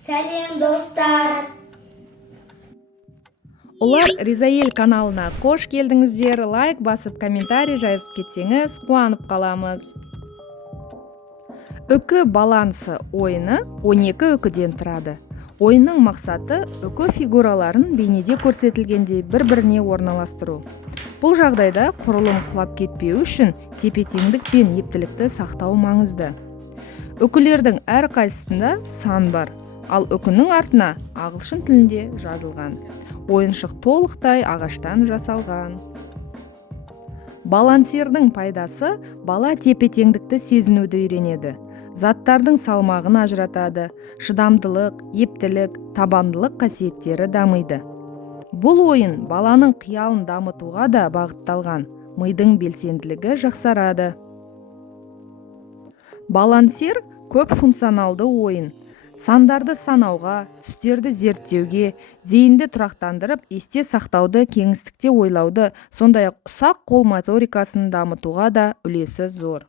Сәлем достар. Олар Ризаэль каналына қош келдіңіздер. Лайк басып, комментарий жазып кетсеңіз, қуанып қаламыз. Үкі балансы ойыны 12 үкіден тұрады. Ойынның мақсаты үкі фигураларын бейнеде көрсетілгенде бір-біріне орналастыру. Бұл жағдайда құрылым құлап кетпеу үшін тепе-теңдік пен ептілікті сақтау маңызды. Үкілердің әрқайсысында сан бар, ал үкінің артына ағылшын тілінде жазылған. Ойыншық толықтай ағаштан жасалған. Балансирдің пайдасы бала тепе-теңдікті сезінуді үйренеді. Заттардың салмағын ажыратады, шыдамдылық, ептілік, табандылық қасиеттері дамиды. Бұл ойын баланың қиялын дамытуға да бағытталған, мидың белсенділігі жақсарады. Балансир көп функционалды ойын. Сандарды санауға, түстерді зерттеуге, зейінді тұрақтандырып, есте сақтауды, кеңістікте ойлауды, сондай-ақ ұсақ қол моторикасын дамытуға да үлесі зор.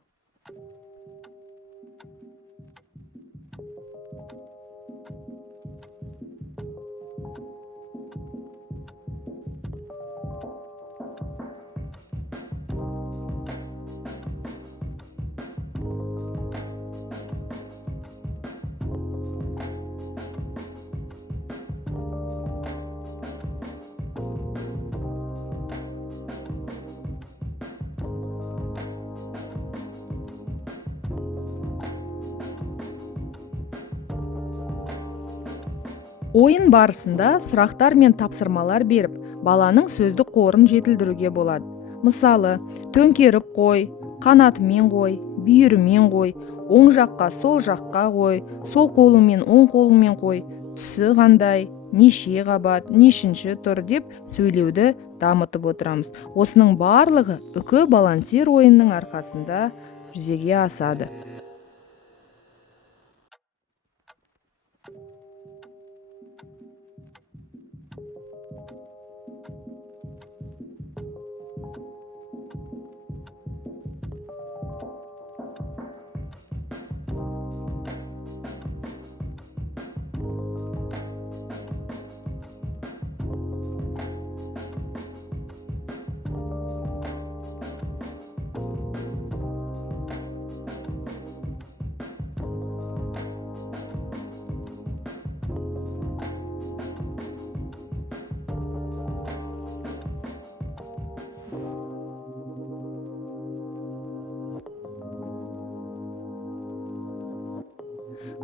Ойын барысында сұрақтар мен тапсырмалар беріп, баланың сөздік қорын жетілдіруге болады. Мысалы, төңкеріп қой, қанатымен қой, бүйірімен қой, оң жаққа, сол жаққа қой, сол қолымен, оң қолымен қой, түсі қандай, неше қабат, нешінші тұр деп сөйлеуді дамытып отырамыз. Осының барлығы үкі балансир ойынның арқасында жүзеге асады.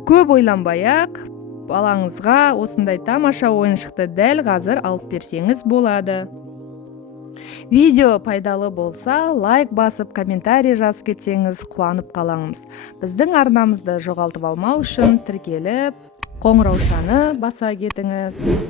Көп ойланбай-ақ, балаңызға осындай тамаша ойыншықты дәл қазір алып берсеңіз болады. Видео пайдалы болса, лайк басып, комментарий жазып кетсеңіз, қуанып қаламыз. Біздің арнамызды жоғалтып алмау үшін тіркеліп, қоңыраушаны баса кетіңіз.